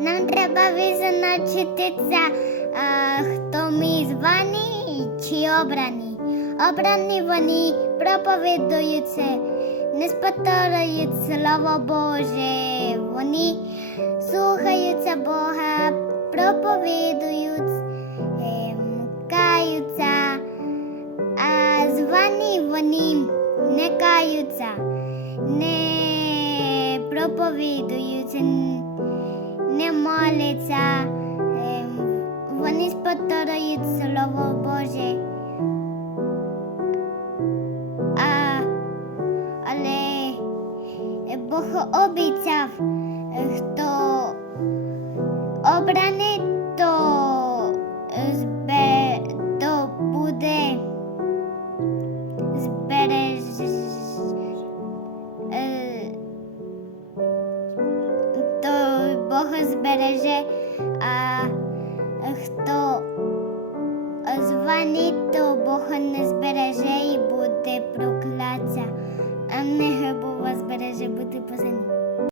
Нам треба визначитися, а, хто ми звані чи обрані. Обрані вони проповідують, не спотворюють Слово Боже. Вони слухаються Бога, проповідують, ем, каються, а звані вони не каються, не проповідують, н- не моляться, ем, вони спотворюють Слово Боже. А, але Бог обіцяв, хто обраний, то, е, то буде збереж, збереже, а хто званий, то Бог не збереже і буде прокляття. А не Бог вас збереже позані.